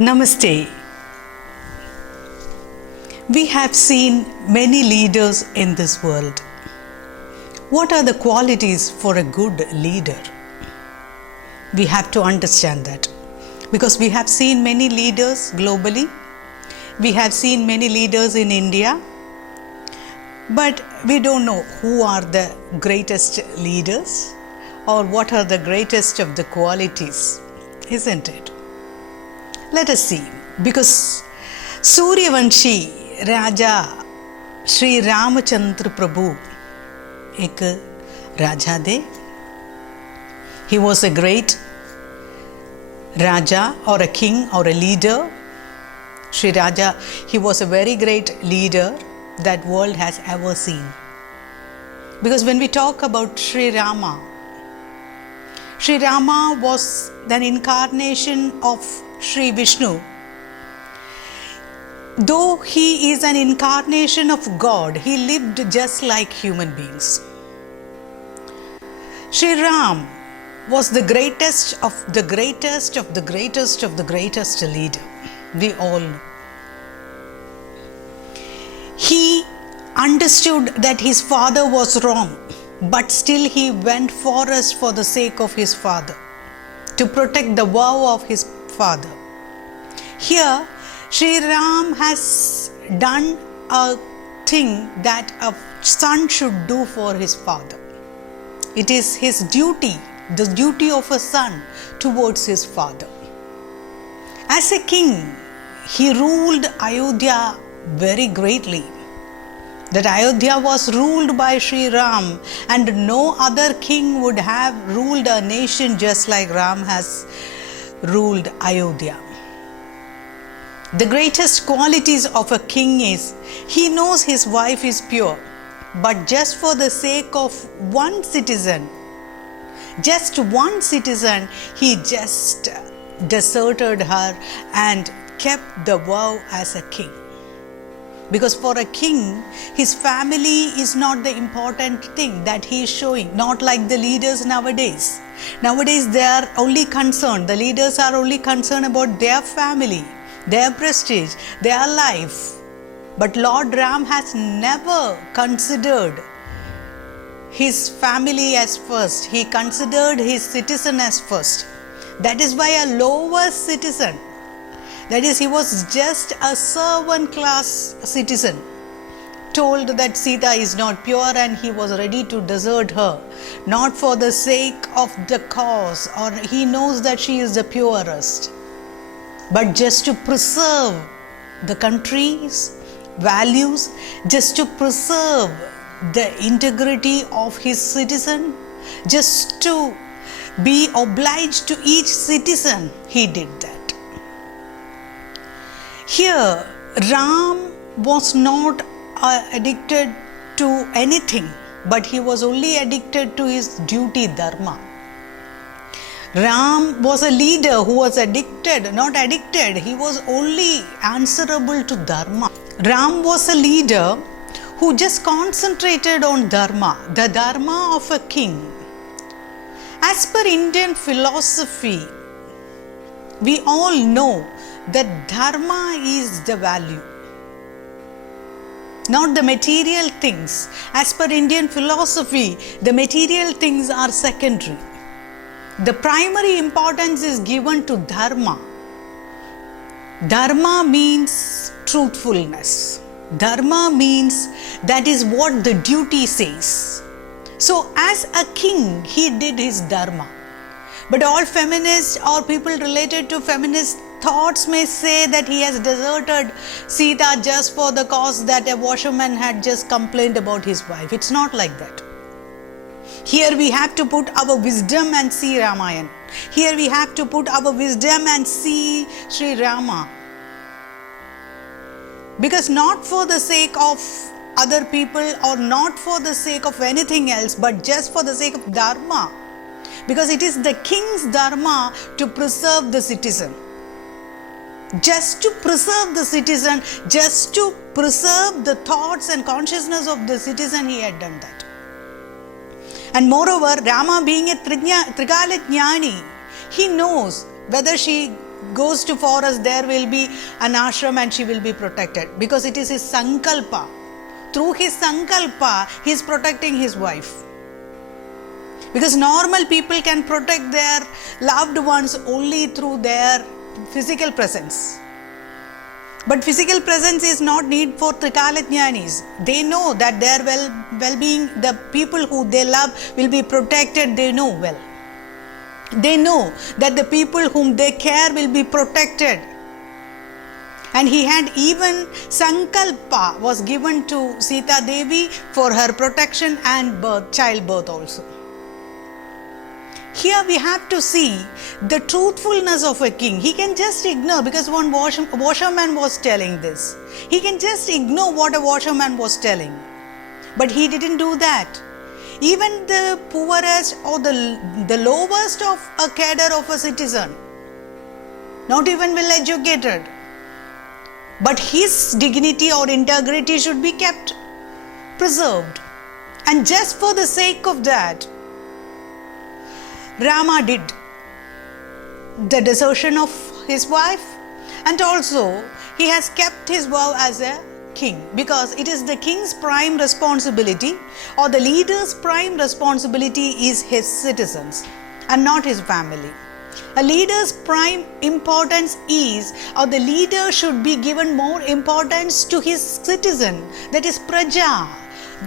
Namaste. We have seen many leaders in this world. What are the qualities for a good leader? We have to understand that because we have seen many leaders globally. We have seen many leaders in India, but we don't know who are the greatest leaders or what are the greatest of the qualities, isn't it? Let us see, because Suryavanshi Raja Sri Ramachandra Prabhu एक राजा थे. He was a great Raja or a king or a leader. Sri Raja, he was a very great leader that world has ever seen. Because when we talk about Sri Rama was an incarnation of Sri Vishnu. Though he is an incarnation of God, he lived just like human beings. Sri Ram was the greatest of the greatest of the greatest of the greatest leader. We all know. He understood that his father was wrong, but still he went forest for the sake of his father, to protect the vow of his father. Here, Sri Ram has done a thing that a son should do for his father. It is his duty, the duty of a son towards his father. As a king, he ruled Ayodhya very greatly. That Ayodhya was ruled by Sri Ram, and no other king would have ruled a nation just like Ram has ruled Ayodhya. The greatest qualities of a king is he knows his wife is pure, but just for the sake of one citizen, he just deserted her and kept the vow as a king. Because for a king, his family is not the important thing that he is showing, not like the leaders nowadays. Nowadays, they are only concerned, the leaders are only concerned about their family, their prestige, their life. But Lord Ram has never considered his family as first. He considered his citizen as first. That is why a lower citizen, that is, he was just a servant class citizen, told that Sita is not pure and he was ready to desert her, not for the sake of the cause, or he knows that she is the purest, but just to preserve the country's values, just to preserve the integrity of his citizen, just to be obliged to each citizen, he did that. Here, Ram was not addicted to anything, but he was only addicted to his duty, dharma. Ram was a leader who was not addicted, he was only answerable to dharma. Ram was a leader who just concentrated on dharma, the dharma of a king. As per Indian philosophy, we all know that dharma is the value, not the material things. As per Indian philosophy, the material things are secondary. The primary importance is given to dharma. Dharma means truthfulness. Dharma means that is what the duty says. So as a king, he did his dharma. But all feminists or people related to feminist thoughts may say that he has deserted Sita just for the cause that a washerman had just complained about his wife. It's not like that. Here we have to put our wisdom and see Ramayana. Here we have to put our wisdom and see Sri Rama. Because not for the sake of other people or not for the sake of anything else, but just for the sake of dharma. Because it is the king's dharma to preserve the citizen. Just to preserve the citizen, just to preserve the thoughts and consciousness of the citizen, he had done that. And moreover, Rama being a Trikala Jnani, he knows whether she goes to forest, there will be an ashram and she will be protected, because it is his sankalpa. Through his sankalpa, he is protecting his wife. Because normal people can protect their loved ones only through their physical presence. But physical presence is not need for Trikalajnanis. They know that their well-being, the people who they love will be protected, they know well. They know that the people whom they care will be protected. And he had even Sankalpa was given to Sita Devi for her protection and childbirth also. Here we have to see the truthfulness of a king. He can just ignore, because one washerman was telling this. He can just ignore what a washerman was telling. But he didn't do that. Even the poorest or the lowest of a cadre of a citizen, not even well educated, but his dignity or integrity should be kept preserved. And just for the sake of that, Rama did the desertion of his wife, and also he has kept his vow as a king, because it is the king's prime responsibility, or the leader's prime responsibility is his citizens and not his family. A leader's prime importance is, or the leader should be given more importance to his citizen, that is Praja,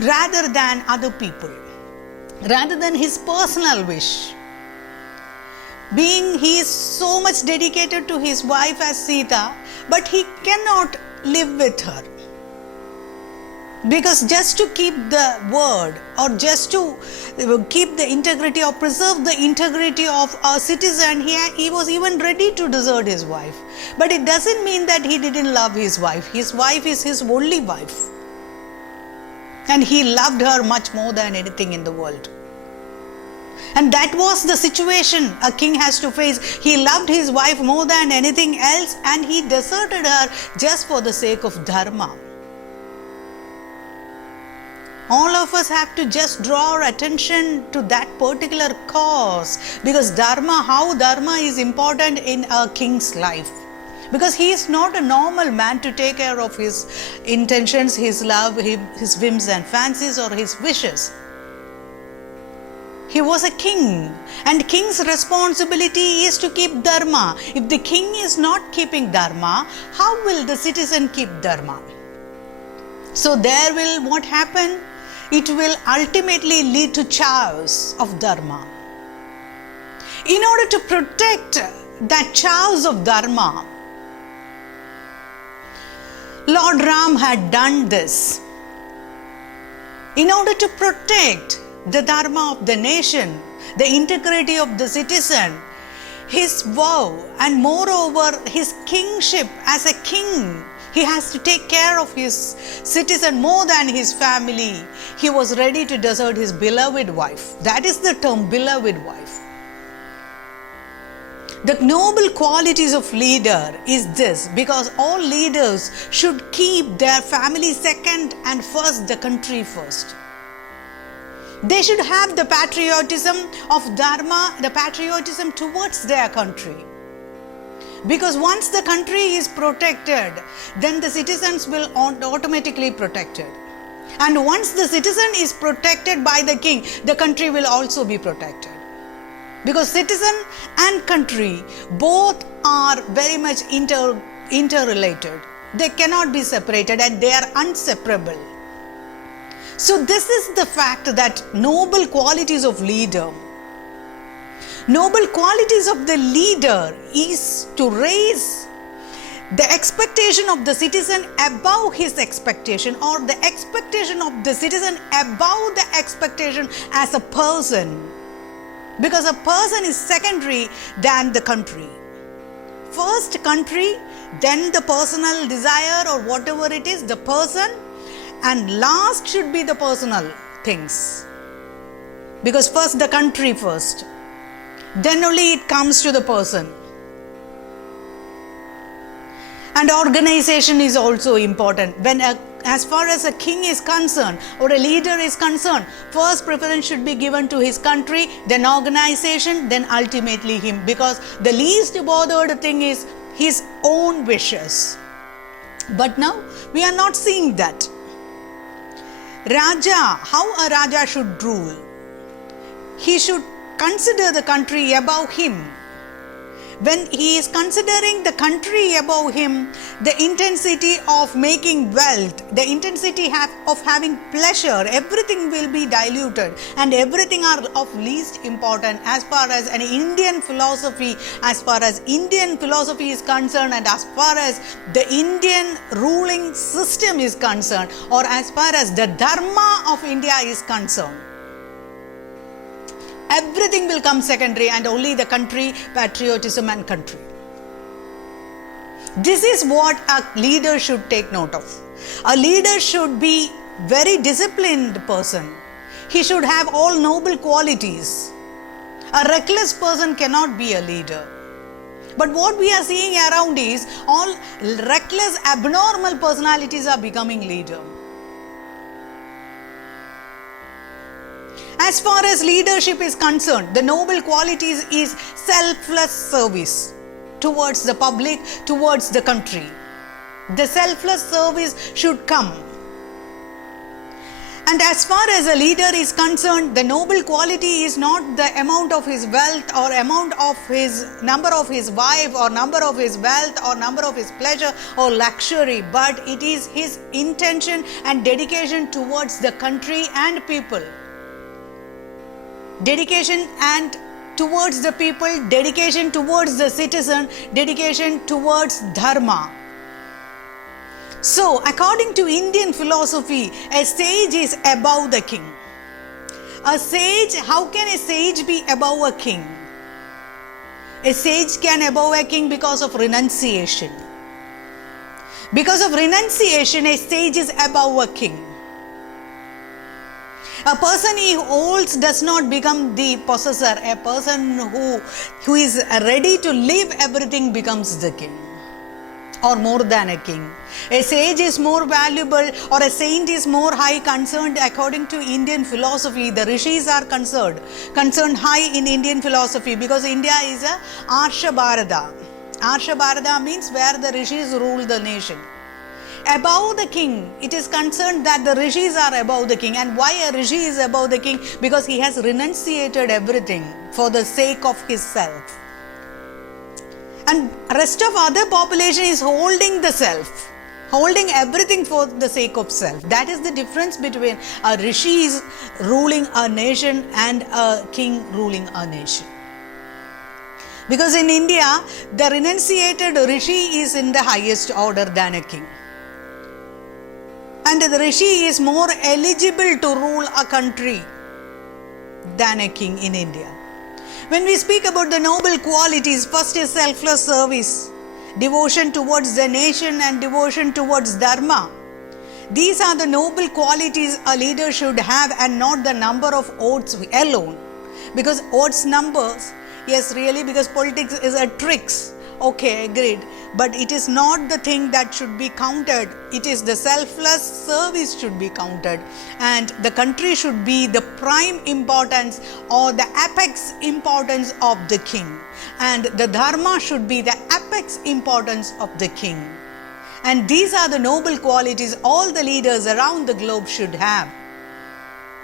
rather than other people, rather than his personal wish. Being he is so much dedicated to his wife as Sita, but he cannot live with her. Because just to keep the word, or just to keep the integrity or preserve the integrity of a citizen, he was even ready to desert his wife. But it doesn't mean that he didn't love his wife. His wife is his only wife. And he loved her much more than anything in the world. And that was the situation a king has to face. He loved his wife more than anything else, and he deserted her just for the sake of dharma. All of us have to just draw our attention to that particular cause, because dharma, how dharma is important in a king's life. Because he is not a normal man to take care of his intentions, his love, his whims and fancies, or his wishes. He was a king, and king's responsibility is to keep dharma. If the king is not keeping dharma, how will the citizen keep dharma? So there will what happen? It will ultimately lead to chaos of dharma. In order to protect that chaos of dharma, Lord Ram had done this. In order to protect the dharma of the nation, the integrity of the citizen, his vow, and moreover his kingship as a king, he has to take care of his citizen more than his family. He was ready to desert his beloved wife. That is the term, beloved wife. The noble qualities of leader is this, because all leaders should keep their family second and first the country first. They should have the patriotism of dharma, the patriotism towards their country. Because once the country is protected, then the citizens will automatically protected. And once the citizen is protected by the king, the country will also be protected. Because citizen and country both are very much interrelated. They cannot be separated, and they are inseparable. So this is the fact that noble qualities of leader. Noble qualities of the leader is to raise the expectation of the citizen above his expectation, or the expectation of the citizen above the expectation as a person. Because a person is secondary than the country. First country, then the personal desire or whatever it is, the person, and last should be the personal things. Because first the country first, then only it comes to the person. And organization is also important. When a as far as a king is concerned or a leader is concerned, first preference should be given to his country, then organization, then ultimately him, because the least bothered thing is his own wishes. But now we are not seeing that. Raja, how a Raja should rule? He should consider the country above him. When he is considering the country above him, the intensity of making wealth, the intensity of having pleasure, everything will be diluted, and everything are of least important as far as an Indian philosophy, as far as Indian philosophy is concerned, and as far as the Indian ruling system is concerned, or as far as the Dharma of India is concerned. Everything will come secondary, and only the country, patriotism and country. This is what a leader should take note of. A leader should be very disciplined person. He should have all noble qualities. A reckless person cannot be a leader. But what we are seeing around is all reckless, abnormal personalities are becoming leader. As far as leadership is concerned, the noble qualities is selfless service towards the public, towards the country. The selfless service should come. And as far as a leader is concerned, the noble quality is not the amount of his wealth or amount of his number of his wife or number of his wealth or number of his pleasure or luxury, but it is his intention and dedication towards the country and people. Dedication and towards the people, dedication towards the citizen, dedication towards dharma. So, according to Indian philosophy, a sage is above the king. A sage, how can a sage be above a king? A sage can above a king because of renunciation. Because of renunciation, a sage is above a king. A person he holds does not become the possessor. A person who is ready to leave everything becomes the king, or more than a king. A sage is more valuable, or a saint is more high concerned according to Indian philosophy. The rishis are concerned high in Indian philosophy, because India is a Arsha Bharata. Arsha Bharata means where the rishis rule the nation. Above the king, it is concerned that the rishis are above the king. And why a rishi is above the king? Because he has renunciated everything for the sake of his self. And rest of other population is holding the self, holding everything for the sake of self. That is the difference between a rishi ruling a nation and a king ruling a nation. Because in India, the renunciated rishi is in the highest order than a king. And the rishi is more eligible to rule a country than a king in India. When we speak about the noble qualities, first is selfless service, devotion towards the nation and devotion towards dharma. These are the noble qualities a leader should have, and not the number of votes alone. Because votes numbers, yes, really, because politics is a tricks. Okay, agreed. But it is not the thing that should be counted. It is the selfless service should be counted. And the country should be the prime importance or the apex importance of the king. And the dharma should be the apex importance of the king. And these are the noble qualities all the leaders around the globe should have.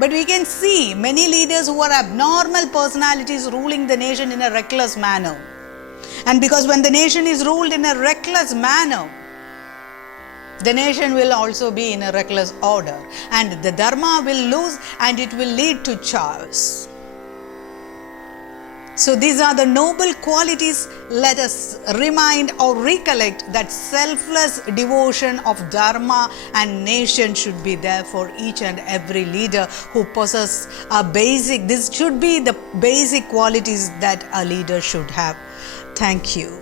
But we can see many leaders who are abnormal personalities ruling the nation in a reckless manner. And because when the nation is ruled in a reckless manner, the nation will also be in a reckless order, and the dharma will lose, and it will lead to chaos. So these are the noble qualities. Let us remind or recollect that selfless devotion of dharma and nation should be there for each and every leader who possesses a basic. This should be the basic qualities that a leader should have. Thank you.